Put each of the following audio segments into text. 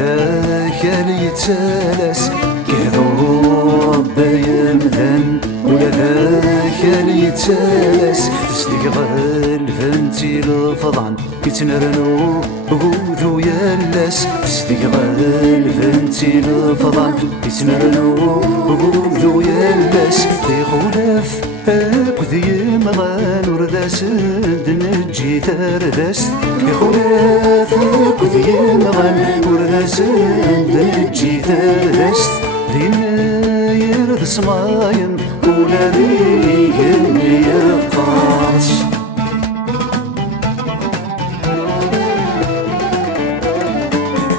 ذاك اللي يتسالس كيهضر ربي يمذن ولا ذاك اللي يتسالس تصدق غالفنتي الفضعن يتنرنو بغوذو يالس تصدق غالفنتي الفضعن يتنرنو بغوذو يالس يخولف كذي مغان ورداس دنجي تردست يخولف كذي مغان ورداس دنجي تردست ذين يرد سماين ولا ذين يقاس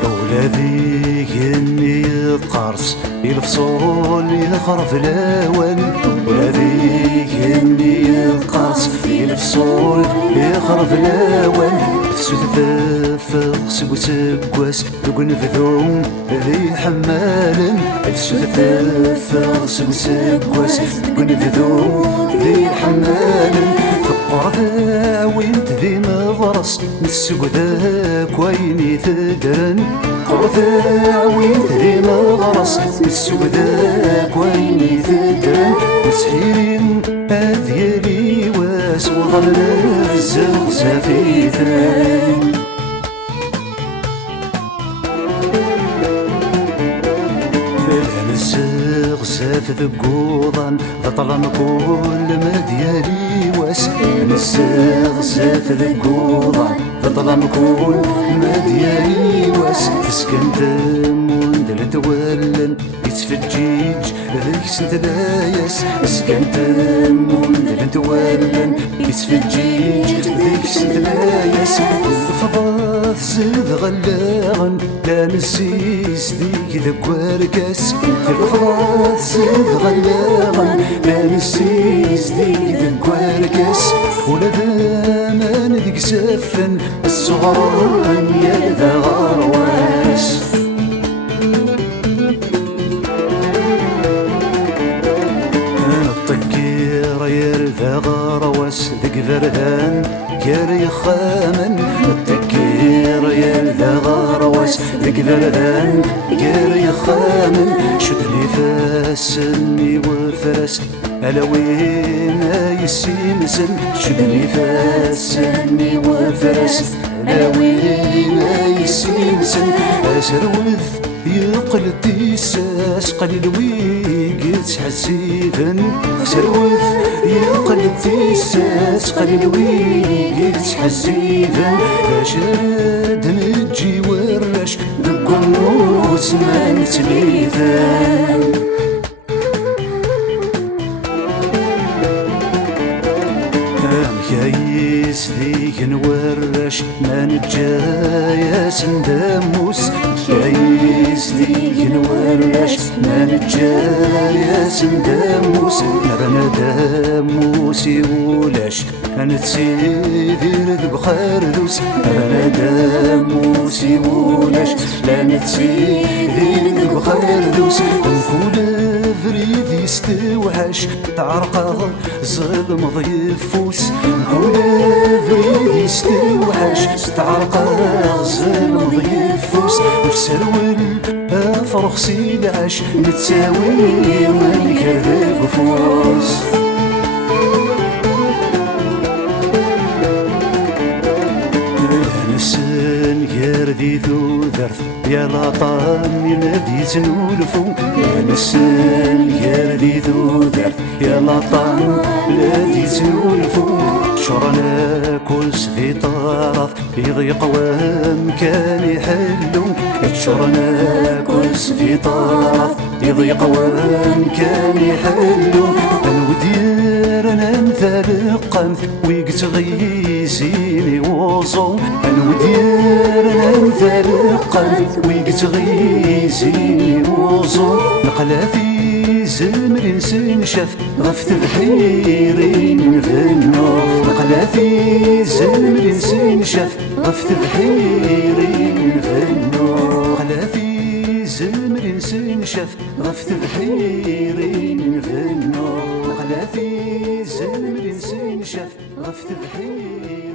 ولا ذين يقارس الفصول يخرف الاول ولا ذين يقارس الفصول يخرف الاول تسدف خسب وسبواس دوقن فذوم ذي حمال تسدف خسب وسبواس دوقن فذوم ذي حمال فقر ذاوين ذي مضرس نسق ذاك وين تدرن قر ذاوين ذي مضرس نسق ذاك وين تدرن مسحيرين أذيلي واس وظل الزغزة في ثاني الزغزة ذقوضا ظلم كل مديالي واس الزغزة ذقوضا ظلم كل مديالي واس تسكن دمون دل تولن يتفجيج ذيك سنت لايس تسكن دمون دل تولن يتفجيج ذيك سنت لايس الفضاء زيد غلاغن لا نسيس ذيك ذاك وركاس الفضاء زيد غلاغن لا نسيس ذيك ذاك وركاس ولا ذامان ذيك سفن الصغران يا ذا غرواس الطكير يرذا غرواس ذيك فردان يا خامن التكير يرذا غرواس ذيك فردان يا خامن شدني فاسني وفرس على وين يسيمسن شدني فاسني وفرس على وين يسيمسن أسروث يقل تيساس قليل ويقت حسيفن سروث يقل تيساس قليل ويقت حسيفن أشرد نجي ورش دق النوس ما نتليفن كايس ذيك نورش ما نتجايس ندموس كايس ذيك نورش ما نتجايس ندموس نبنا دموسي ولاش نتسيدير بخير دوس نبنا دموسي ولاش لا نتسيدير بخير دوس نقول فريد يستوحش تعرق ظلم ضيفوس نقول فريد يستوحش تعرق ظلم ضيفوس نفسرول افرخ سيدعش نتساوي ونكذب فوس نسن يردي ذو ذرف يا لطام ينادي تنولفو يا نسن يردي ذو ذرف يا لطام ينادي تنولفو شرنا كلس في طرف يضيق وامكان يحلو شرنا كلس في طرف يضيق وامكان يحلو الودير مثال قمث ويقت غيزيني وصو الودير مثال قمث ويقت غيزيني وصو نقلا في زمر سنشف غفت بحيرين في النور نقلا في زمر سنشف غفت بحيرين في النور نقلا في زمر سنشف غفت بحيرين في النور نقلا في زمر سنشف غفت بحيرين